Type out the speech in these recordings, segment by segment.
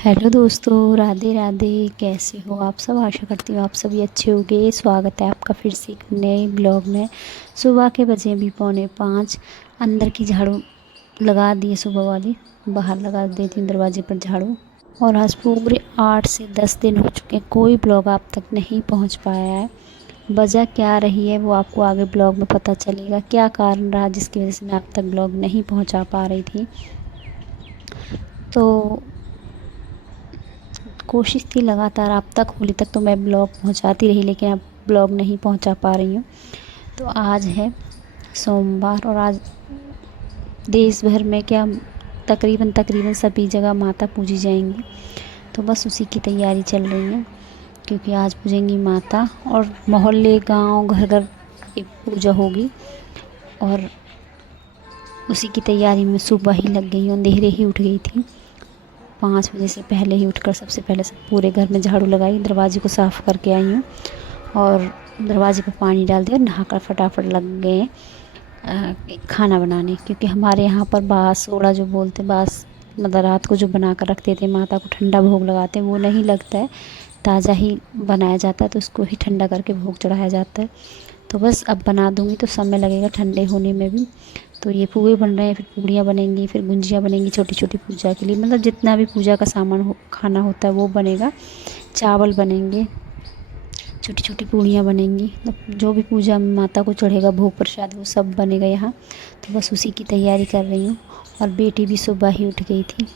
Hello दोस्तों, राधे राधे। कैसे हो आप सब? आशा करती हूँ आप सभी अच्छे होंगे। स्वागत है आपका फिर से एक नए ब्लॉग में। सुबह के बजे अभी 4:45। अंदर की झाड़ू लगा दी है सुबह वाली, बाहर लगा देती हूँ दरवाजे पर झाड़ू। और आज पूरे 8 से 10 दिन हो चुके हैं, कोई ब्लॉग आप तक नहीं पहुँच पाया है। वजह क्या रही है वो आपको आगे ब्लॉग में पता चलेगा, क्या कारण रहा जिसकी वजह से मैं आप तक ब्लॉग नहीं पहुँचा पा रही थी। तो कोशिश थी लगातार आप तक, होली तक तो मैं ब्लॉग पहुंचाती रही, लेकिन अब ब्लॉग नहीं पहुंचा पा रही हूँ। तो आज है सोमवार और आज देश भर में क्या तकरीबन तकरीबन सभी जगह माता पूजी जाएंगी। तो बस उसी की तैयारी चल रही है, क्योंकि आज पूजेंगी माता और मोहल्ले गांव घर घर की पूजा होगी। और उसी की तैयारी में सुबह ही लग गई हूँ, अंधेरे ही उठ गई थी। 5 बजे से पहले ही उठकर सबसे पहले सब पूरे घर में झाड़ू लगाई, दरवाजे को साफ़ करके आई हूँ और दरवाजे पर पानी डाल दिया। नहाकर फटाफट लग गए खाना बनाने, क्योंकि हमारे यहाँ पर बास सोड़ा जो बोलते बास, मतलब रात को जो बना कर रखते थे माता को ठंडा भोग लगाते हैं, वो नहीं लगता है, ताज़ा ही बनाया जाता है। तो उसको ही ठंडा करके भोग चढ़ाया जाता है। तो बस अब बना दूँगी तो समय लगेगा ठंडे होने में भी। तो ये पुए बन रहे हैं, फिर पूड़ियाँ बनेंगी, फिर गुंजियाँ बनेंगी छोटी छोटी पूजा के लिए, मतलब जितना भी पूजा का सामान खाना होता है वो बनेगा। चावल बनेंगे, छोटी छोटी पूड़ियाँ बनेंगी, मतलब जो भी पूजा में माता को चढ़ेगा भोग प्रसाद वो सब बनेगा यहाँ। तो बस उसी की तैयारी कर रही हूँ। और बेटी भी सुबह ही उठ गई थी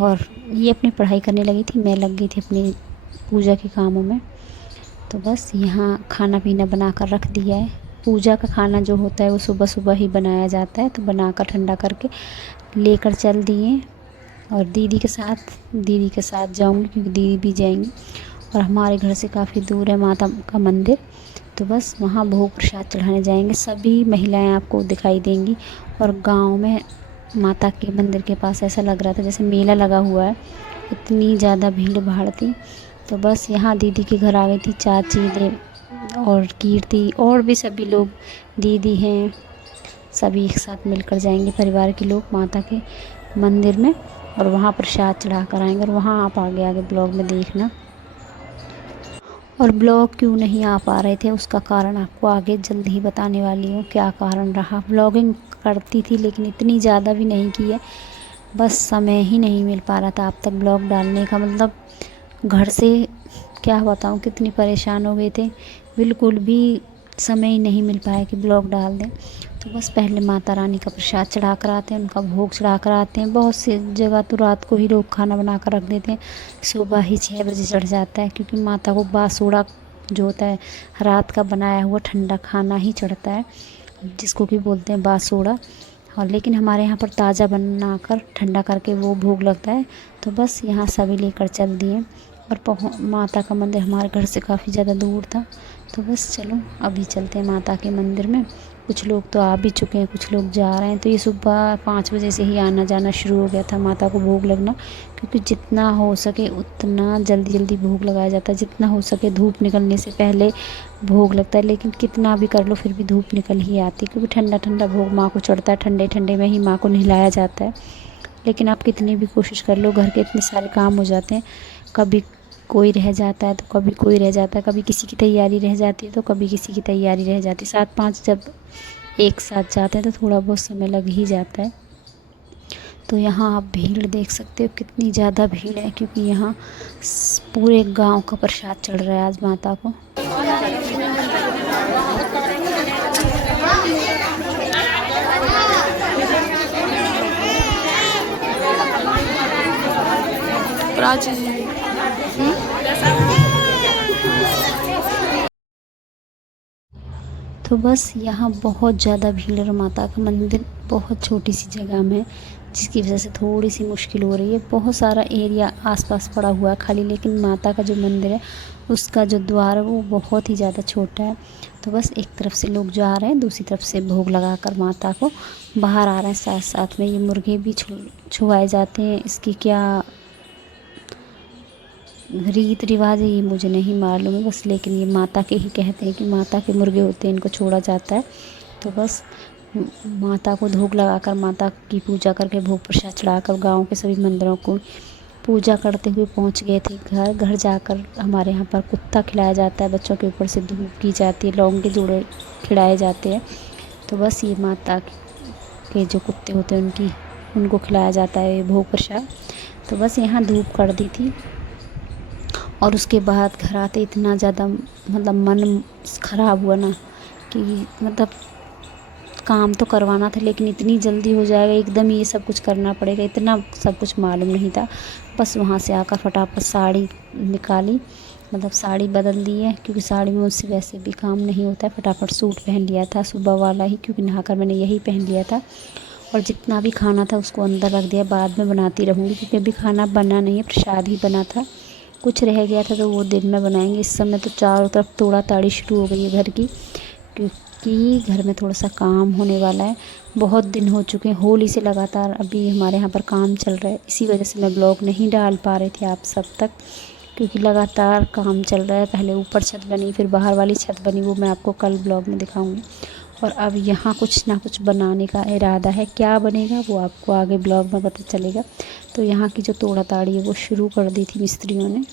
और ये अपनी पढ़ाई करने लगी थी, मैं लग गई थी अपनी पूजा के कामों में। तो बस यहाँ खाना पीना बना कर रख दिया है। पूजा का खाना जो होता है वो सुबह सुबह ही बनाया जाता है, तो बनाकर ठंडा करके लेकर चल दिए। और दीदी के साथ जाऊंगी, क्योंकि दीदी भी जाएंगी और हमारे घर से काफ़ी दूर है माता का मंदिर। तो बस वहाँ भोग प्रसाद चढ़ाने जाएंगे, सभी महिलाएं आपको दिखाई देंगी। और गांव में माता के मंदिर के पास ऐसा लग रहा था जैसे मेला लगा हुआ है, इतनी ज़्यादा भीड़ भाड़ थी। तो बस यहाँ दीदी के घर आ गई थी चाची देव और कीर्ति और भी सभी लोग, दीदी हैं, सभी एक साथ मिलकर जाएंगे परिवार के लोग माता के मंदिर में और वहाँ प्रसाद चढ़ा कर आएंगे। और वहाँ आप आगे आगे ब्लॉग में देखना। और ब्लॉग क्यों नहीं आ पा रहे थे उसका कारण आपको आगे जल्द ही बताने वाली हूँ, क्या कारण रहा। ब्लॉगिंग करती थी लेकिन इतनी ज़्यादा भी नहीं की है, बस समय ही नहीं मिल पा रहा था आप तक ब्लॉग डालने का। मतलब घर से क्या बताऊँ कितनी परेशान हो गए थे, बिल्कुल भी समय ही नहीं मिल पाया कि ब्लॉग डाल दें। तो बस पहले माता रानी का प्रसाद चढ़ा कर आते हैं, उनका भोग चढ़ा कर आते हैं। बहुत सी जगह तो रात को ही लोग खाना बना कर रख देते हैं, सुबह ही 6 बजे चढ़ जाता है, क्योंकि माता को बासोड़ा जो होता है रात का बनाया हुआ ठंडा खाना ही चढ़ता है, जिसको कि बोलते हैं बासोड़ा। और लेकिन हमारे यहाँ पर ताज़ा बना कर ठंडा करके वो भोग लगता है। तो बस यहाँ सभी लेकर चल दिए। और माता का मंदिर हमारे घर से काफ़ी ज़्यादा दूर था। तो बस चलो अभी चलते हैं माता के मंदिर में। कुछ लोग तो आ भी चुके हैं, कुछ लोग जा रहे हैं। तो ये सुबह 5 बजे से ही आना जाना शुरू हो गया था माता को भोग लगना, क्योंकि जितना हो सके उतना जल्दी जल्दी भोग लगाया जाता है, जितना हो सके धूप निकलने से पहले भोग लगता है। लेकिन कितना भी कर लो फिर भी धूप निकल ही आती है, क्योंकि ठंडा ठंडा भोग माँ को चढ़ता है, ठंडे ठंडे में ही माँ को नहलाया जाता है। लेकिन आप कितनी भी कोशिश कर लो, घर के इतने सारे काम हो जाते हैं, कभी कोई रह जाता है तो कभी कोई रह जाता है, कभी किसी की तैयारी रह जाती है तो कभी किसी की तैयारी रह जाती है। 7-5 जब एक साथ जाते हैं तो थोड़ा बहुत समय लग ही जाता है। तो यहाँ आप भीड़ देख सकते हो कितनी ज़्यादा भीड़ है, क्योंकि यहाँ पूरे गांव का प्रसाद चढ़ रहा है आज माता को। प्राची जी। तो बस यहाँ बहुत ज़्यादा भीड़ है। माता का मंदिर बहुत छोटी सी जगह में है, जिसकी वजह से थोड़ी सी मुश्किल हो रही है। बहुत सारा एरिया आसपास पड़ा हुआ है खाली, लेकिन माता का जो मंदिर है उसका जो द्वार है वो बहुत ही ज़्यादा छोटा है। तो बस एक तरफ से लोग जा रहे हैं, दूसरी तरफ से भोग लगाकर माता को बाहर आ रहे हैं। साथ साथ में ये मुर्गे भी छुआए जाते हैं, इसकी क्या रीत रिवाज है ये मुझे नहीं मालूम है बस, लेकिन ये माता के ही कहते हैं कि माता के मुर्गे होते हैं, इनको छोड़ा जाता है। तो बस माता को धूप लगाकर माता की पूजा करके भोग प्रसाद चढ़ाकर गांव के सभी मंदिरों को पूजा करते हुए पहुंच गए थे घर। घर जाकर हमारे यहाँ पर कुत्ता खिलाया जाता है, बच्चों के ऊपर से धूप की जाती है, लौंग के जोड़े खिलाए जाते हैं। तो बस ये माता के जो कुत्ते होते हैं उनको खिलाया जाता है ये भोग प्रसाद। तो बस यहाँ धूप कर दी थी और उसके बाद घर आते इतना ज़्यादा मतलब मन ख़राब हुआ ना कि मतलब काम तो करवाना था लेकिन इतनी जल्दी हो जाएगा, एकदम ये सब कुछ करना पड़ेगा, इतना सब कुछ मालूम नहीं था। बस वहाँ से आकर फटाफट साड़ी निकाली, मतलब साड़ी बदल दी है क्योंकि साड़ी में मुझसे वैसे भी काम नहीं होता है। फटाफट सूट पहन लिया था सुबह वाला ही, क्योंकि नहाकर मैंने यही पहन लिया था। और जितना भी खाना था उसको अंदर रख दिया, बाद में बनाती रहूँगी क्योंकि अभी खाना बना नहीं है, प्रसाद ही बना था। कुछ रह गया था तो वो दिन में बनाएंगे। इस समय तो चारों तरफ तोड़ा ताड़ी शुरू हो गई है घर की, क्योंकि घर में थोड़ा सा काम होने वाला है। बहुत दिन हो चुके हैं, होली से लगातार अभी हमारे यहाँ पर काम चल रहा है, इसी वजह से मैं ब्लॉग नहीं डाल पा रही थी आप सब तक, क्योंकि लगातार काम चल रहा है। पहले ऊपर छत बनी, फिर बाहर वाली छत बनी, वो मैं आपको कल ब्लॉग में दिखाऊंगी। और अब यहाँ कुछ ना कुछ बनाने का इरादा है, क्या बनेगा वो आपको आगे ब्लॉग में पता चलेगा। तो यहाँ की जो तोड़ा ताड़ी है वो शुरू कर दी थी मिस्त्रियों ने।